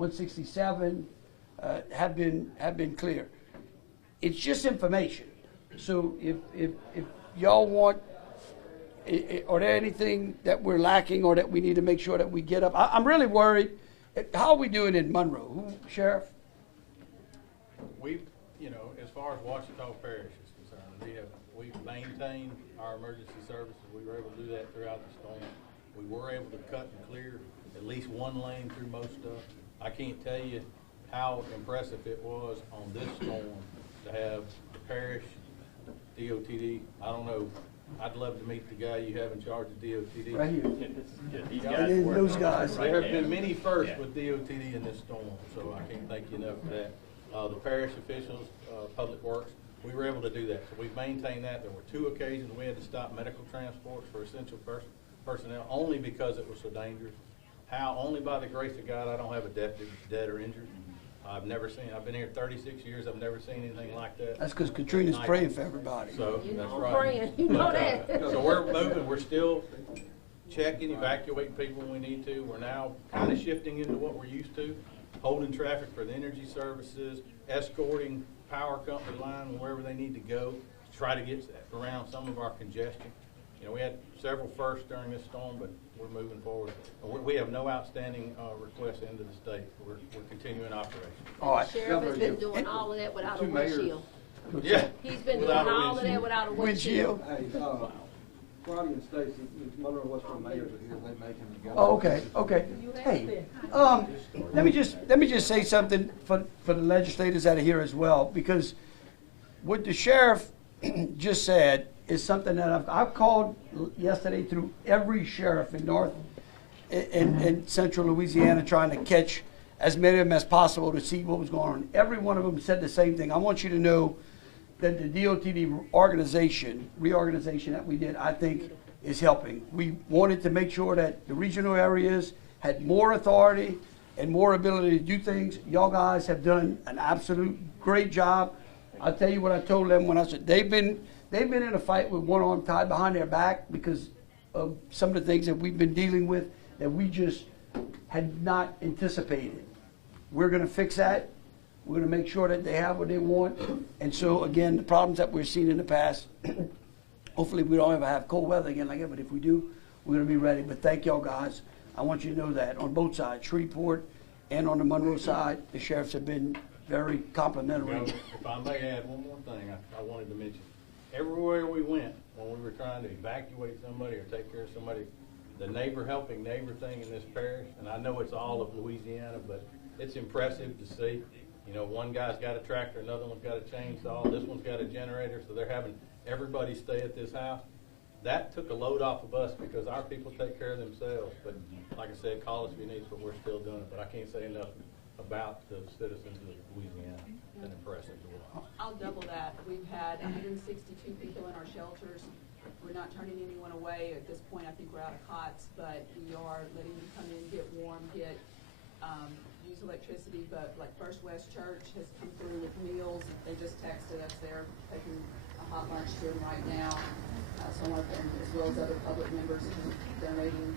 167 have been clear. It's just information. So if y'all want, are there anything that we're lacking or that we need to make sure that we get up? I'm really worried. How are we doing in Monroe? Sheriff? We've, as far as Ouachita Parish is concerned, we've maintained our emergency services. We were able to do that throughout the storm. We were able to cut and clear at least one lane through most stuff. I can't tell you how impressive it was on this storm to have the parish, DOTD. I don't know. I'd love to meet the guy you have in charge of DOTD. Right here. These Those guys. There have been many firsts with DOTD in this storm, so I can't thank you enough for that. The parish officials, Public Works, we were able to do that. So we've maintained that. There were 2 occasions we had to stop medical transports for essential personnel only because it was so dangerous. How? Only by the grace of God, I don't have a deputy dead or injured. I've been here 36 years, I've never seen anything like that. That's because Katrina's praying for everybody. So, You know that's I'm right. praying. You know that. So we're moving, we're still checking, evacuating people when we need to. We're now kind of shifting into what we're used to, holding traffic for the energy services, escorting power company line wherever they need to go to try to get around some of our congestion. We had several firsts during this storm, but we're moving forward. We have no outstanding requests into the state. We're continuing operations. All right. The sheriff has been doing all of that without a windshield. Yeah. He's been doing Without a all of that windshield. without a windshield. Windshield. Hey, Friday and Stacy, Monroe Western mayors are here, they make them go. Oh, okay. Hey, let me just say something for the legislators that are here as well, because what the sheriff just said is something that I've called yesterday through every sheriff in in central Louisiana, trying to catch as many of them as possible to see what was going on. Every one of them said the same thing. I want you to know that the DOTD reorganization that we did, I think, is helping. We wanted to make sure that the regional areas had more authority and more ability to do things. Y'all guys have done an absolute great job. I'll tell you what I told them when I said they've been in a fight with one arm tied behind their back because of some of the things that we've been dealing with that we just had not anticipated. We're going to fix that. We're going to make sure that they have what they want. And so, again, the problems that we've seen in the past, hopefully we don't ever have cold weather again like that, but if we do, we're going to be ready. But thank y'all guys. I want you to know that on both sides, Shreveport and on the Monroe side, the sheriffs have been very complimentary. If I may add one more thing I wanted to mention. Everywhere we went, when we were trying to evacuate somebody or take care of somebody, the neighbor helping neighbor thing in this parish, and I know it's all of Louisiana, but it's impressive to see. One guy's got a tractor, another one's got a chainsaw, this one's got a generator, so they're having everybody stay at this house. That took a load off of us because our people take care of themselves. But like I said, call us if you need, but we're still doing it. But I can't say enough about the citizens of Louisiana. It's been impressive to watch. I'll double that. We've had 162 people in our shelters. We're not turning anyone away. At this point, I think we're out of cots, but we are letting them come in, get warm, use electricity. But like First West Church has come through with meals. They just texted us. They're taking a hot lunch to them right now. So I want them, as well as other public members, donating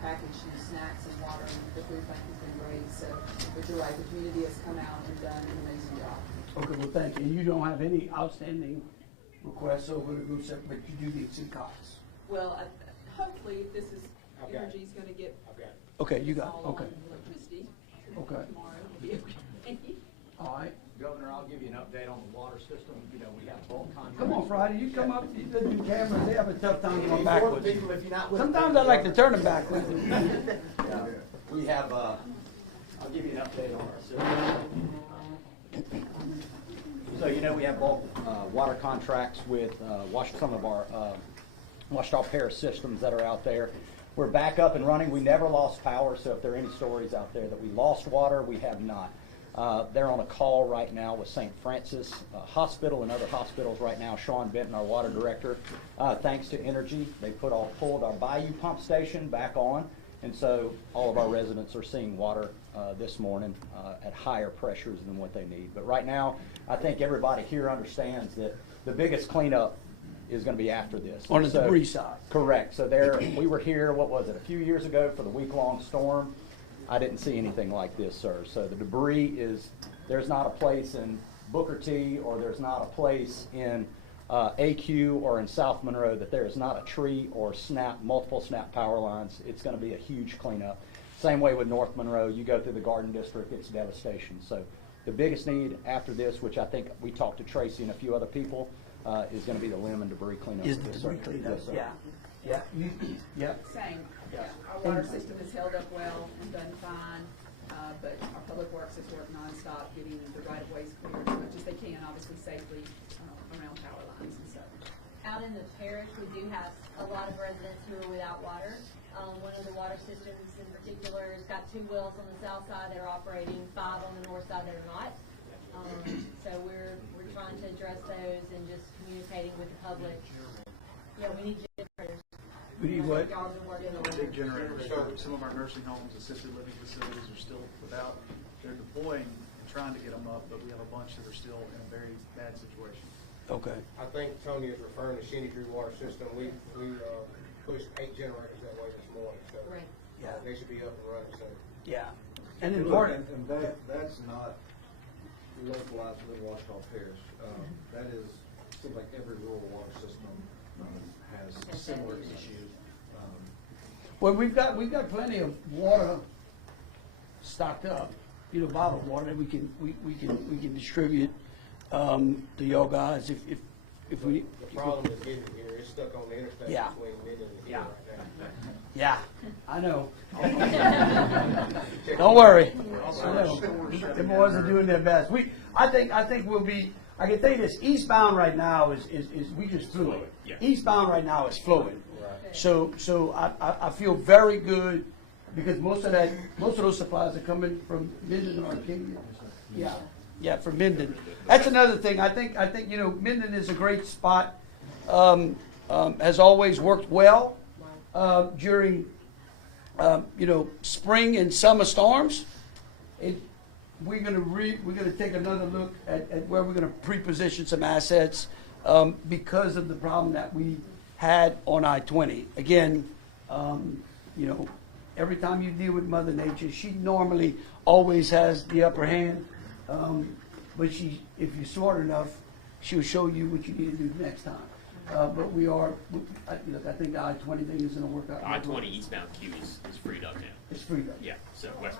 packaged snacks and water. And the food bank has been great. So, but you're right, the community has come out and done an amazing job. Okay, well, thank you. And you don't have any outstanding requests over the group set, but you do need some costs. Well, hopefully, this is energy's going to get. Okay, you got it. all Okay. on electricity. Okay. Tomorrow will be okay. All right. Governor, I'll give you an update on the water system. We have bulk contracts. Come on, Friday. You come up. You do cameras. They have a tough time going backwards. People, if you're not with Sometimes I like to turn them backwards. We have, I'll give you an update on our system. So, we have bulk water contracts with some of our Ouachita Parish systems that are out there. We're back up and running. We never lost power, so if there are any stories out there that we lost water, we have not. They're on a call right now with St. Francis Hospital and other hospitals right now. Sean Benton, our water director, thanks to Energy, they pulled our Bayou pump station back on, and so all of our residents are seeing water this morning at higher pressures than what they need. But right now, I think everybody here understands that the biggest cleanup is going to be after this. On the debris side. Correct. So we were here, what was it, a few years ago for the week-long storm. I didn't see anything like this, sir. So the debris is, there's not a place in Booker T, or there's not a place in AQ or in South Monroe that there is not a tree or multiple snap power lines. It's going to be a huge cleanup. Same way with North Monroe. You go through the Garden District, it's devastation. So the biggest need after this, which I think we talked to Tracy and a few other people, is going to be the limb and debris cleanup. Is the debris cleanup? Yes, sir. Yeah. Yeah. Same, yeah. Our water system has held up well and done fine, but our public works has worked nonstop getting the right of ways cleared as much as they can, obviously safely, around power lines and stuff. Out in the parish, we do have a lot of residents who are without water. One of the water systems in particular has got 2 wells on the south side that are operating, 5 on the north side that are not. So we're trying to address those and just communicating with the public. Yeah, we need generators. We need what? Y'all been working on Big it. generators. Some of our nursing homes, assisted living facilities are still without. They're deploying and trying to get them up, but we have a bunch that are still in a very bad situation. Okay. I think Tony is referring to Shinny Tree Water System. We pushed 8 generators that way this morning, so Right. Yeah. they should be up and running soon. Yeah. And And important. that's not localized within Ouachita Parish. That is, seems like every rural water system has similar issues. Well, we've got plenty of water stocked up, bottled water that we can distribute to y'all guys if we. The problem is getting here. It's stuck on the interstate Yeah. between Minden and here right now. Yeah, I know. Don't worry. I know. The boys are doing their best. I think we'll be. I can tell you this: eastbound right now is we just flew it. Yeah. Eastbound right now is flowing. So I feel very good because most of those supplies are coming from Minden or Arcadia. Yeah, from Minden. That's another thing. I think Minden is a great spot. Has always worked well during spring and summer storms. We're gonna take another look at where we're gonna pre-position some assets because of the problem that we had on I-20. Again, every time you deal with Mother Nature, she normally always has the upper hand. But if you're smart enough, she'll show you what you need to do next time. But I think the I-20 thing is going to work out. I-20 eastbound queue is freed up now. It's free though. Yeah, so west.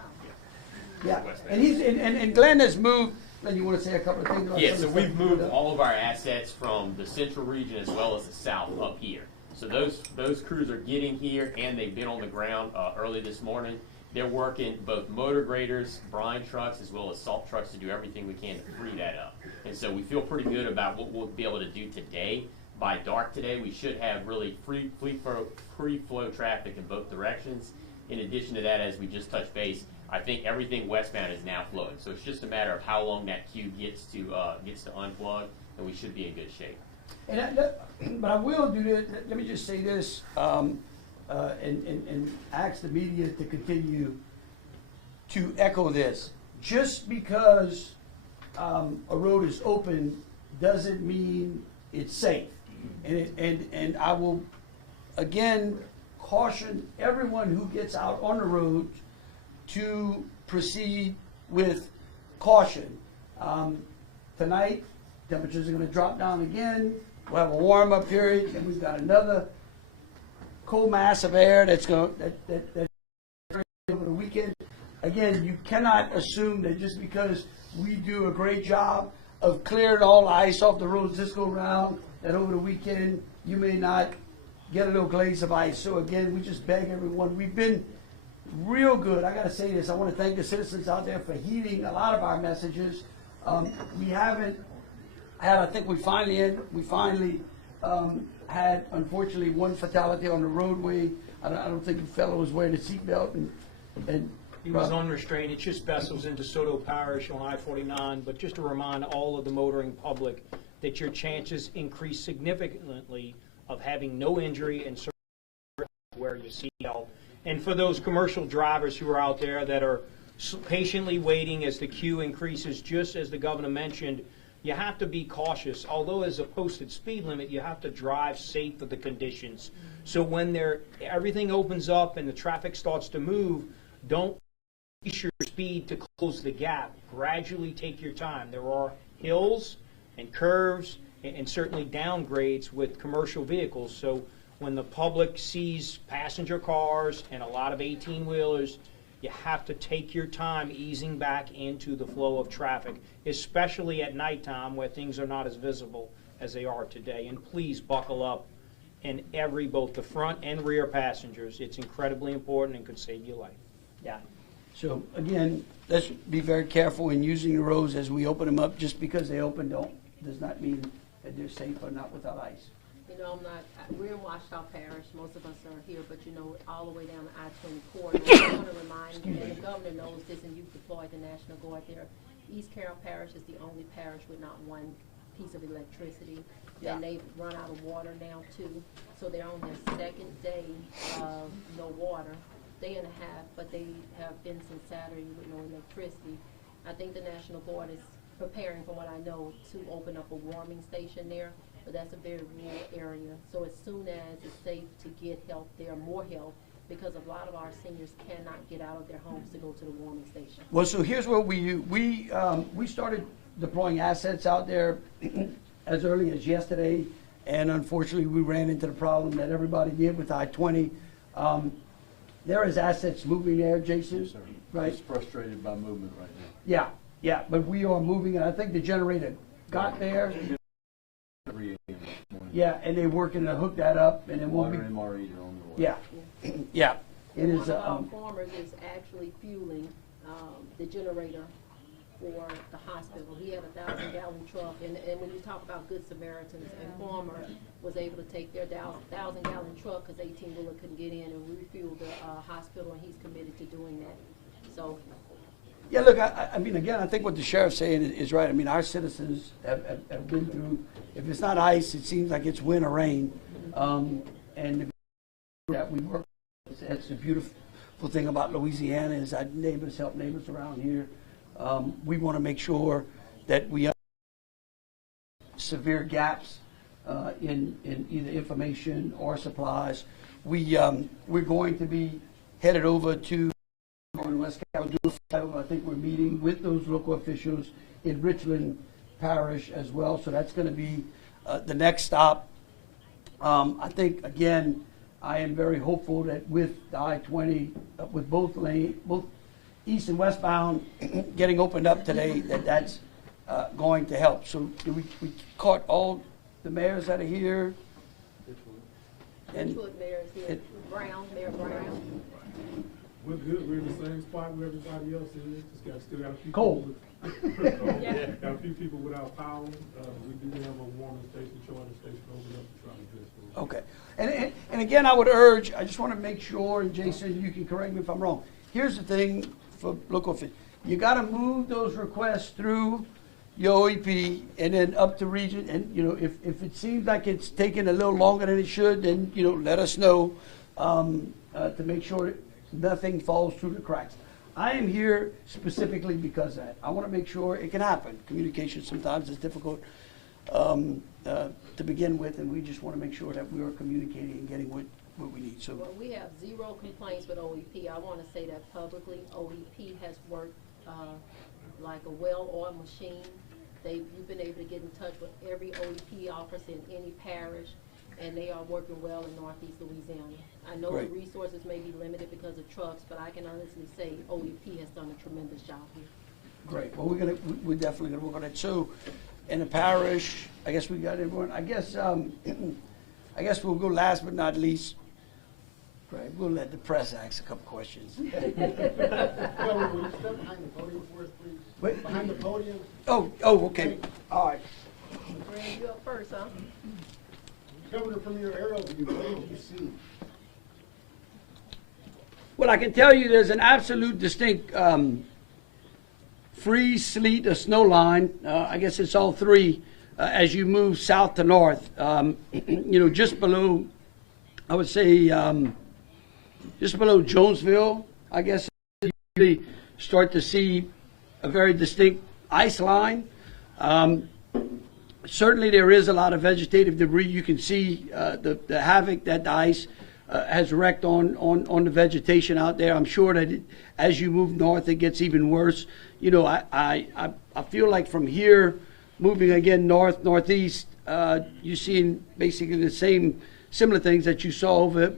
Yeah, Westbound. and Glenn has moved. Glenn, you want to say a couple of things about Yeah, some so of the we've stuff moved done? all of our assets from the central region as well as the south up here. So those crews are getting here, and they've been on the ground early this morning. They're working both motor graders, brine trucks, as well as salt trucks to do everything we can to free that up. And so we feel pretty good about what we'll be able to do today. By dark today, we should have really free flow traffic in both directions. In addition to that, as we just touched base, I think everything westbound is now flowing. So it's just a matter of how long that queue gets to unplug, and we should be in good shape. But I will do this. Let me just say this, and ask the media to continue to echo this. Just because a road is open doesn't mean it's safe. And I will again caution everyone who gets out on the road to proceed with caution. Tonight, temperatures are going to drop down again. We'll have a warm-up period, and we've got another cold mass of air that's going that over the weekend. Again, you cannot assume that just because we do a great job of clearing all the ice off the roads this go round, that over the weekend you may not get a little glaze of ice. So again, we just beg everyone. We've been real good. I got to say this. I want to thank the citizens out there for heeding a lot of our messages. We haven't had. I think we finally had, unfortunately, one fatality on the roadway. I don't think the fellow was wearing a seatbelt and he was unrestrained. It just vessels into DeSoto Parish on I-49. But just to remind all of the motoring public that your chances increase significantly of having no injury and wear your seatbelt. And for those commercial drivers who are out there that are patiently waiting as the queue increases, just as the governor mentioned, you have to be cautious. Although there's a posted speed limit, you have to drive safe for the conditions. So when everything opens up and the traffic starts to move, don't increase your speed to close the gap. Gradually take your time. There are hills and curves and certainly downgrades with commercial vehicles. So when the public sees passenger cars and a lot of 18-wheelers, you have to take your time easing back into the flow of traffic, especially at nighttime where things are not as visible as they are today. And please buckle up, and both the front and rear passengers. It's incredibly important and could save your life. Yeah. So again, let's be very careful in using the roads as we open them up. Just because they open does not mean that they're safe or not without ice. You know, we're in Ouachita Parish, most of us are here, but you know, all the way down the I-20 corridor. I want to remind you, and the governor knows this, and you've deployed the National Guard there. East Carroll Parish is the only parish with not one piece of electricity. Yeah. And they've run out of water now too, so they're on their second day of no water, day and a half, but they have been since Saturday with no electricity. I think the National Guard is preparing, from what I know, to open up a warming station there, but that's a very rural area. So as soon as it's safe to get help there, more help, because a lot of our seniors cannot get out of their homes to go to the warming station. Well, so here's what we do. We started deploying assets out there as early as yesterday, and unfortunately we ran into the problem that everybody did with I-20. There is assets moving there, Jason? Yes, sir. Right? It's frustrated by movement right now. Yeah, but we are moving, and I think the generator got there. Yeah, and they're working to hook that up, and then we'll Water be, MREs are on the way. yeah. It is, One of our farmers is actually fueling the generator for the hospital. He had a 1,000-gallon truck, and when you talk about good Samaritans, a farmer was able to take their 1,000-gallon truck, because 18-wheeler couldn't get in, and refuel the hospital, and he's committed to doing that. So. yeah, look, I mean, again, I think what the sheriff's saying is right. I mean, our citizens have been through, if it's not ice, it seems like it's wind or rain. And that we work, that's the beautiful thing about Louisiana is that neighbors help neighbors around here. We want to make sure that we have severe gaps in either information or supplies. We're going to be headed over to West Carolina. I think we're meeting with those local officials in Richland Parish as well. So that's going to be the next stop. I think, again, I am very hopeful that with the I-20, with both east and westbound getting opened up today, that's going to help. So we caught all the mayors that are here. And Mayor is here. Mayor Brown. We're good. We're in the same spot where everybody else is. Still got a few cold. Got a few people without power. We do have a warming station, charging station open up to try to address those. Okay. And again, I would urge, I just want to make sure, and Jason, you can correct me if I'm wrong. Here's the thing for local officials. You got to move those requests through your OEP and then up to region. And, you know, if it seems like it's taking a little longer than it should, then, you know, let us know to make sure nothing falls through the cracks. I am here specifically because of that. I want to make sure it can happen. Communication sometimes is difficult to begin with, and we just want to make sure that we are communicating and getting what we need. So, well, we have 0 complaints with OEP. I want to say that publicly. OEP has worked like a well-oiled machine. You've been able to get in touch with every OEP office in any parish, and they are working well in Northeast Louisiana. I know Great. the resources may be limited because of trucks, but I can honestly say OEP has done a tremendous job here. great. Well, we're definitely going to work on it. So, in the parish, I guess we got everyone. I guess we'll go last but not least. Right, we'll let the press ask a couple questions. Will you step behind the podium for us, please? Wait. Behind the podium? Oh, okay. All right. Brand, you up first, huh? Governor, from your aerial view, what did you see? Well, I can tell you there's an absolute distinct freeze, sleet, or snow line. I guess it's all three as you move south to north. You know, just below, I would say, just below Jonesville, I guess you really start to see a very distinct ice line. Certainly there is a lot of vegetative debris. You can see the havoc that the ice has wrecked on the vegetation out there. I'm sure that as you move north, it gets even worse. You know, I feel like from here, moving again northeast, you're seeing basically the similar things that you saw over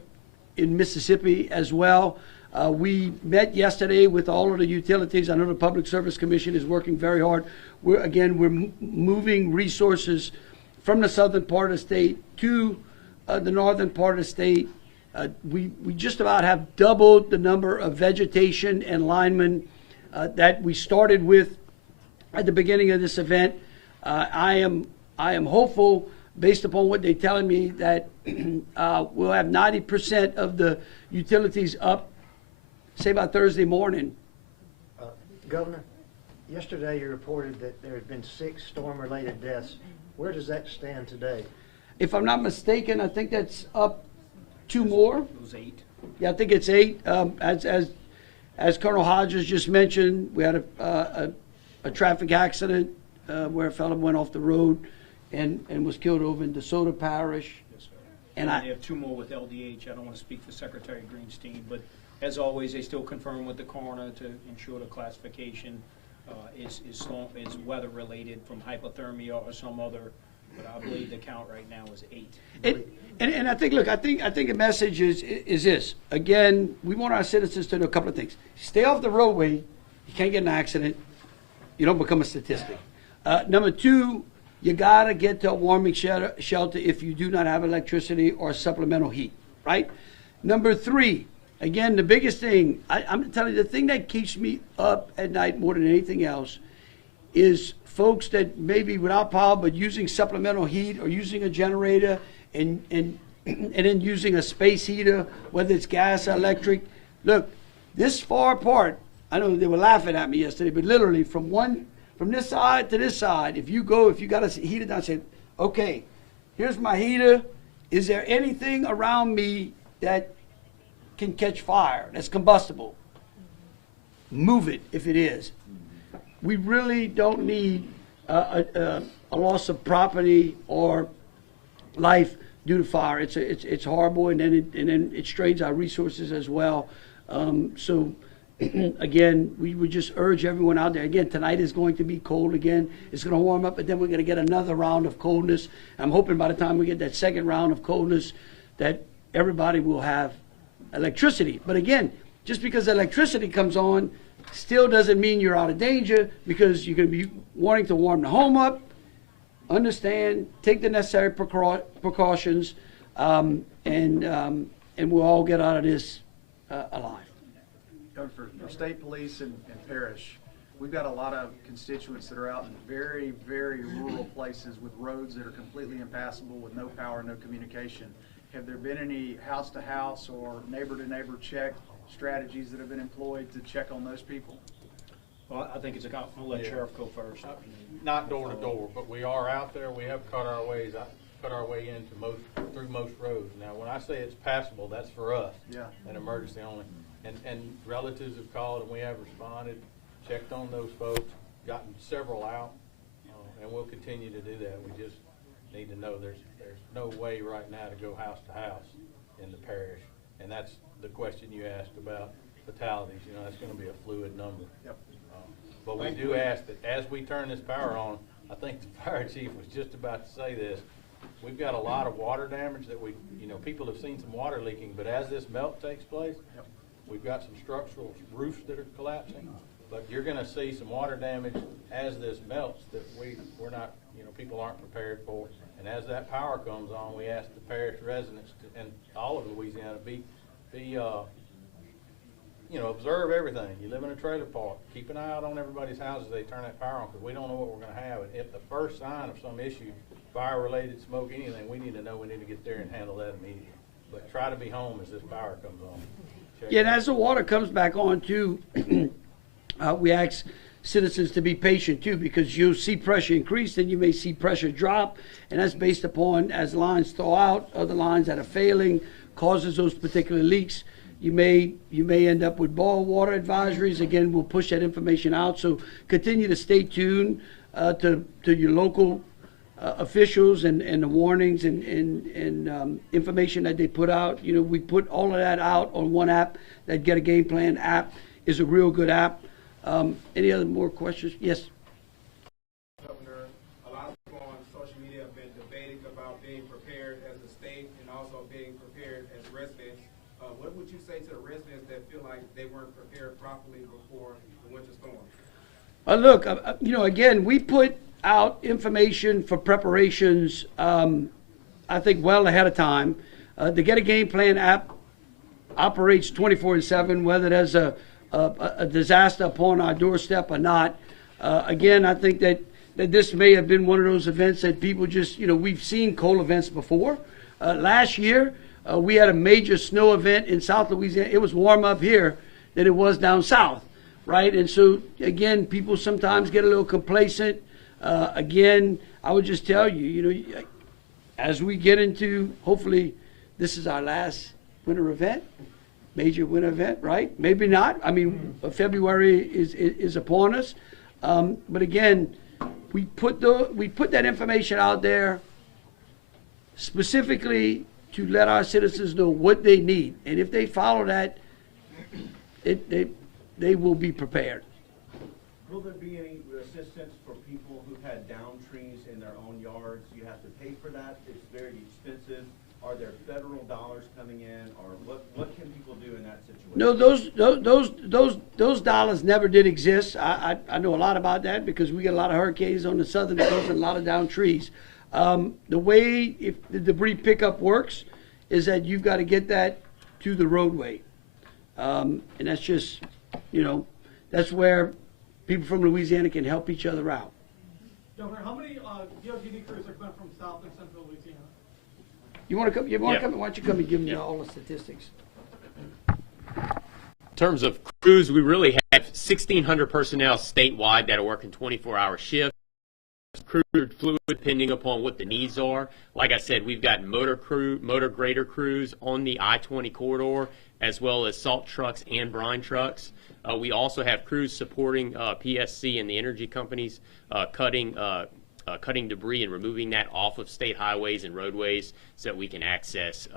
in Mississippi as well. We met yesterday with all of the utilities. I know the Public Service Commission is working very hard. We're moving resources from the southern part of the state to the northern part of the state. We just about have doubled the number of vegetation and linemen that we started with at the beginning of this event. I am hopeful, based upon what they're telling me, that we'll have 90% of the utilities up, say by Thursday morning. Governor, yesterday you reported that there had been 6 storm-related deaths. Where does that stand today? If I'm not mistaken, I think that's up 2 more. It was 8. Yeah, I think it's 8. As Colonel Hodges just mentioned, we had a traffic accident where a fellow went off the road and was killed over in DeSoto Parish. Yes, sir. And They have 2 more with LDH. I don't want to speak for Secretary Greenstein, but as always, they still confirm with the coroner to ensure the classification is weather-related from hypothermia or some other, but I believe the count right now is 8. And I think, look, I think the message is this. Again, we want our citizens to know a couple of things. Stay off the roadway. You can't get in an accident. You don't become a statistic. Number 2, you got to get to a warming shelter if you do not have electricity or supplemental heat, right? Number 3, again, the biggest thing, I'm telling you, the thing that keeps me up at night more than anything else is folks that may be without power but using supplemental heat or using a generator and then using a space heater, whether it's gas or electric. Look, this far apart, I know they were laughing at me yesterday, but literally from this side to this side, if you got a heater down, say, okay, here's my heater. Is there anything around me that can catch fire, that's combustible? Move it if it is. We really don't need a loss of property or life due to fire. It's horrible, and then it strains our resources as well. So again, we would just urge everyone out there. Again, tonight is going to be cold again. It's going to warm up, but then we're going to get another round of coldness. I'm hoping by the time we get that second round of coldness that everybody will have electricity. But again, just because electricity comes on still doesn't mean you're out of danger, because you're going to be wanting to warm the home up, understand, take the necessary precautions, and we'll all get out of this alive. For state police and parish, we've got a lot of constituents that are out in very, very rural places with roads that are completely impassable with no power, no communication. Have there been any house-to-house or neighbor-to-neighbor check strategies that have been employed to check on those people? Well, I think I'll let Sheriff go first. Not door to door, but we are out there. We have cut our way into through most roads. Now, when I say it's passable, that's for us. Yeah. An emergency only. And relatives have called and we have responded, checked on those folks, gotten several out, and we'll continue to do that. We just need to know there's no way right now to go house to house in the parish. And that's the question you asked about fatalities. You know, that's going to be a fluid number. Yep. But we do ask that as we turn this power on, I think the fire chief was just about to say this, we've got a lot of water damage that people have seen some water leaking, but as this melt takes place, yep, we've got some structural roofs that are collapsing, but you're going to see some water damage as this melts that we're not, people aren't prepared for. And as that power comes on, we ask the parish residents and all of Louisiana observe everything. You live in a trailer park. Keep an eye out on everybody's houses. They turn that power on, because we don't know what we're going to have. And if the first sign of some issue, fire-related, smoke, anything, we need to know. We need to get there and handle that immediately. But try to be home as this power comes on. Yeah, and as the water comes back on too, we ask citizens to be patient too, because you'll see pressure increase, then you may see pressure drop, and that's based upon as lines thaw out, other lines that are failing causes those particular leaks. You may end up with boil water advisories. Again, we'll push that information out, so continue to stay tuned to your local officials and the warnings and information that they put out. You know, we put all of that out on one app. That Get a Game Plan app is a real good app. Any other more questions? Yes. Governor, a lot of people on social media have been debating about being prepared as a state and also being prepared as residents. What would you say to the residents that feel like they weren't prepared properly before the winter storm? Look, you know, again, we put out information for preparations, I think, well ahead of time. The Get a Game Plan app operates 24/7, whether there's a disaster upon our doorstep or not. Again, I think that this may have been one of those events that people just, you know, we've seen cold events before. Last year, we had a major snow event in South Louisiana. It was warm up here than it was down south, right? And so, again, people sometimes get a little complacent. Again, I would just tell you, you know, as we get into, hopefully, this is our last winter event, major winter event, right? Maybe not. I mean, February is upon us. But again, we put that information out there specifically to let our citizens know what they need, and if they follow that, they will be prepared. Will there be any assistance for people who've had down trees in their own yards? You have to pay for that. It's very expensive. Are there federal dollars coming in, or what can people do in that situation? No, those dollars never did exist. I know a lot about that because we get a lot of hurricanes on the southern coast and a lot of down trees. The way if the debris pickup works is that you've got to get that to the roadway, and that's just, you know, that's where people from Louisiana can help each other out. Governor, how many DOTD crews are coming from South and Central Louisiana? You want to come? Why Yeah. don't you come and give me all the statistics? In terms of crews, we really have 1,600 personnel statewide that are working 24-hour shifts. Crew fluid depending upon what the needs are. Like I said, we've got motor grader crews on the I-20 corridor, as well as salt trucks and brine trucks. We also have crews supporting PSC and the energy companies cutting debris and removing that off of state highways and roadways so that we can access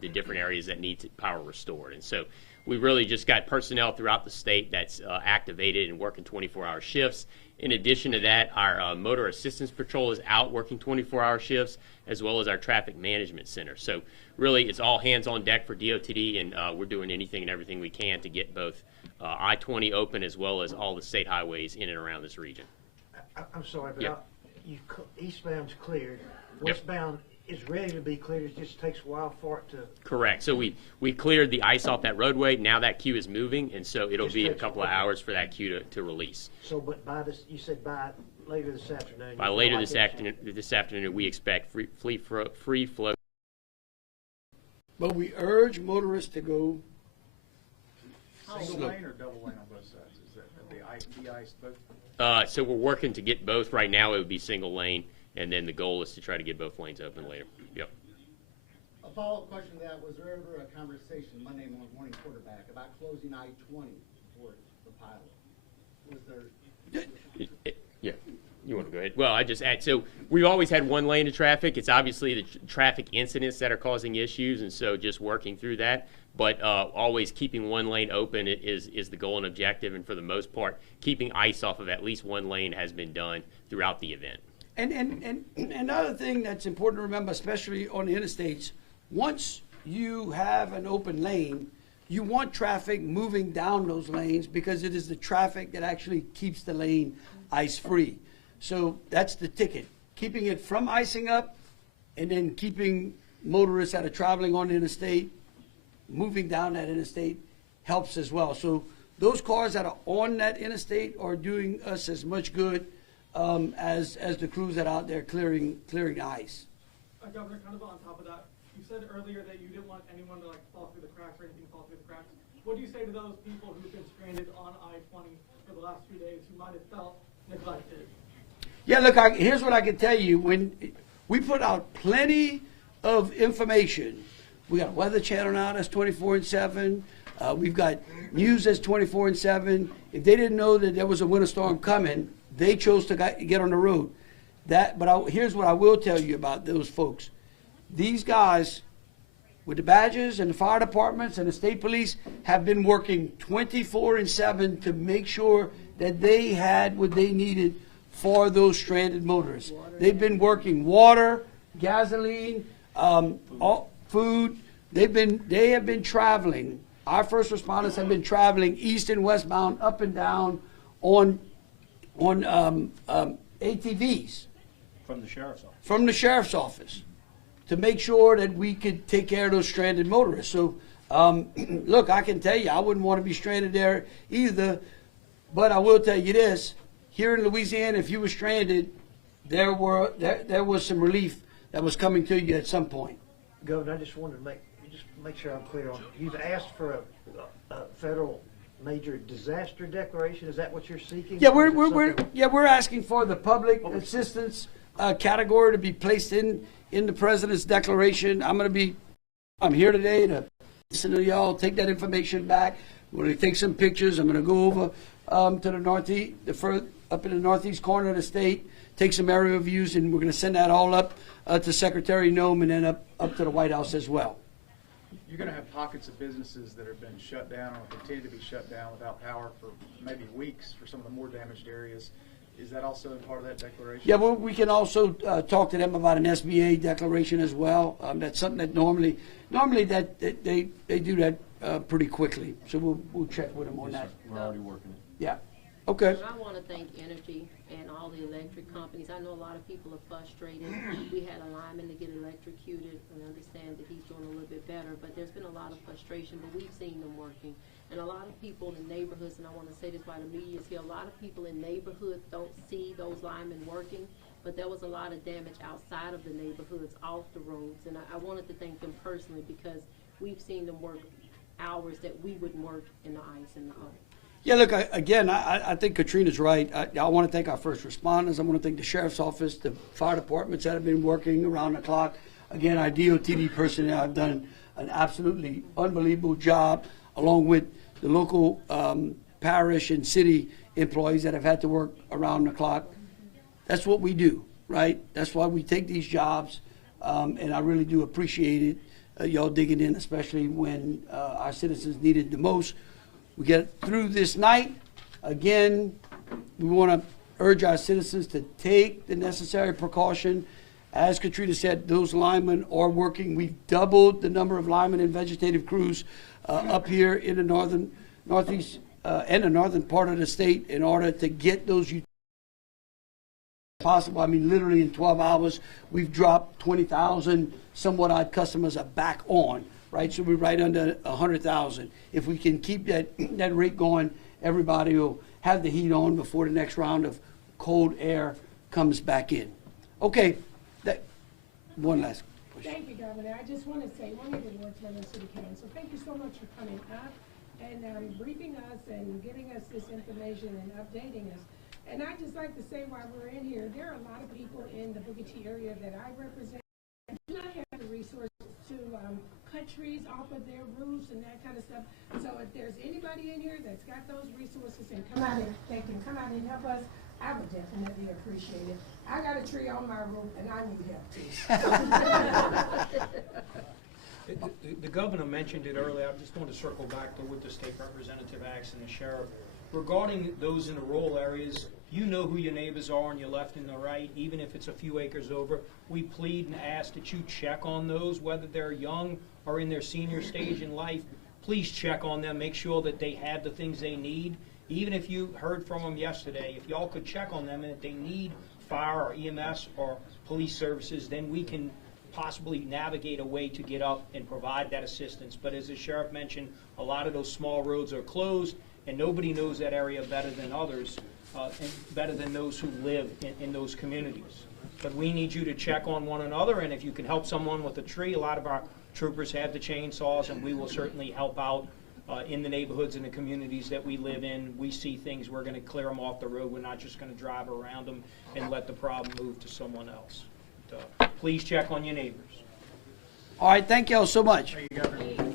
the different areas that need power restored. And so we've really just got personnel throughout the state that's activated and working 24-hour shifts. In addition to that, our motor assistance patrol is out working 24-hour shifts, as well as our traffic management center. So really, it's all hands on deck for DOTD, and we're doing anything and everything we can to get both I-20 open as well as all the state highways in and around this region. I'm sorry, but Yep. eastbound's cleared. Yep. Westbound is ready to be cleared. It just takes a while for it to. Correct. So we cleared the ice off that roadway. Now that queue is moving, and so it'll Just be a takes- couple of hours for that queue to release. So, but by this, you said by later this afternoon. By you feel later like this afternoon, we expect free flow. But we urge motorists to go. Single lane or double lane on both sides? Is that the ice both? So we're working to get both. Right now, it would be single lane, and then the goal is to try to get both lanes open later. Yep. A follow-up question to that, was there ever a conversation Monday morning quarterback about closing I-20 for the pilot? Was there? Yeah. You want to go ahead? Well, I just add, so we've always had one lane of traffic. It's obviously the traffic incidents that are causing issues, and so just working through that. But always keeping one lane open is the goal and objective, and for the most part, keeping ice off of at least one lane has been done throughout the event. And another thing that's important to remember, especially on the interstates, once you have an open lane, you want traffic moving down those lanes because it is the traffic that actually keeps the lane ice-free. So that's the ticket, keeping it from icing up and then keeping motorists that are traveling on the interstate, moving down that interstate helps as well. So those cars that are on that interstate are doing us as much good as the crews that are out there clearing the ice. Governor, kind of on top of that, you said earlier that you didn't want anyone to fall through the cracks or anything to fall through the cracks. What do you say to those people who've been stranded on I-20 for the last few days who might have felt neglected? Yeah, look, here's what I can tell you. When we put out plenty of information, we got a Weather Channel now that's 24/7. We've got news that's 24/7. If they didn't know that there was a winter storm coming, they chose to get on the road. here's what I will tell you about those folks. These guys with the badges and the fire departments and the state police have been working 24/7 to make sure that they had what they needed for those stranded motorists. They've been working water, gasoline, food. They have been traveling. Our first responders have been traveling east and westbound, up and down on ATVs. From the sheriff's office. From the sheriff's office, to make sure that we could take care of those stranded motorists. So, look, I can tell you, I wouldn't want to be stranded there either, but I will tell you this, here in Louisiana, if you were stranded, there was some relief that was coming to you at some point. Governor, I just wanted to make sure I'm clear on, you've asked for a federal major disaster declaration, is that what you're seeking? Yeah, we're asking for the public assistance category to be placed in the president's declaration. I'm here today to listen to y'all, take that information back. We're going to take some pictures. I'm going to go over to the northeast, up in the northeast corner of the state, take some aerial views, and we're going to send that all up to Secretary Noem and then up to the White House as well. You're going to have pockets of businesses that have been shut down or continue to be shut down without power for maybe weeks for some of the more damaged areas. Is that also part of that declaration? Yeah, well, we can also talk to them about an SBA declaration as well. That's something that normally that they do that pretty quickly. So we'll check with them on that. We're already working it. Yeah. Okay. I want to thank Energy and all the electric companies. I know a lot of people are frustrated. We had a lineman to get electrocuted, and I understand that he's doing a little bit better, but there's been a lot of frustration, but we've seen them working. And a lot of people in neighborhoods, and I want to say this while the media is here, a lot of people in neighborhoods don't see those linemen working, but there was a lot of damage outside of the neighborhoods, off the roads, and I wanted to thank them personally because we've seen them work hours that we wouldn't work in the ice and the home. Yeah, look, I think Katrina's right. I want to thank our first responders. I want to thank the sheriff's office, the fire departments that have been working around the clock. Again, our DOTD personnel have done an absolutely unbelievable job, along with the local parish and city employees that have had to work around the clock. That's what we do, right? That's why we take these jobs, and I really do appreciate it, y'all digging in, especially when our citizens need it the most. We get through this night. Again, we want to urge our citizens to take the necessary precaution. As Katrina said, those linemen are working. We've doubled the number of linemen and vegetative crews up here in the northeast and the northern part of the state in order to get those possible. I mean, literally in 12 hours, we've dropped 20,000 somewhat odd customers are back on. Right, so we're right under 100,000. If we can keep that rate going, everybody will have the heat on before the next round of cold air comes back in. Okay, one last question. Thank you, Governor. I just want to say, one of the words for the City Council, thank you so much for coming up and briefing us and getting us this information and updating us. And I'd just like to say while we're in here, there are a lot of people in the Booker T area that I represent that do not have the resources to cut trees off of their roofs and that kind of stuff. So if there's anybody in here that's got those resources and they can come out and help us, I would definitely appreciate it. I got a tree on my roof and I need help too. The governor mentioned it earlier. I just want to circle back to what the state representative asked and the sheriff. Regarding those in the rural areas, you know who your neighbors are on your left and the right, even if it's a few acres over. We plead and ask that you check on those, whether they're young or in their senior stage in life. Please check on them, make sure that they have the things they need. Even if you heard from them yesterday, if y'all could check on them, and if they need fire or EMS or police services, then we can possibly navigate a way to get up and provide that assistance. But as the sheriff mentioned, a lot of those small roads are closed, and nobody knows that area better than others, and better than those who live in those communities. But we need you to check on one another, and if you can help someone with a tree, a lot of our troopers have the chainsaws, and we will certainly help out in the neighborhoods and the communities that we live in. We see things, we're going to clear them off the road. We're not just going to drive around them and let the problem move to someone else. Please check on your neighbors. All right, thank y'all so much. There you go.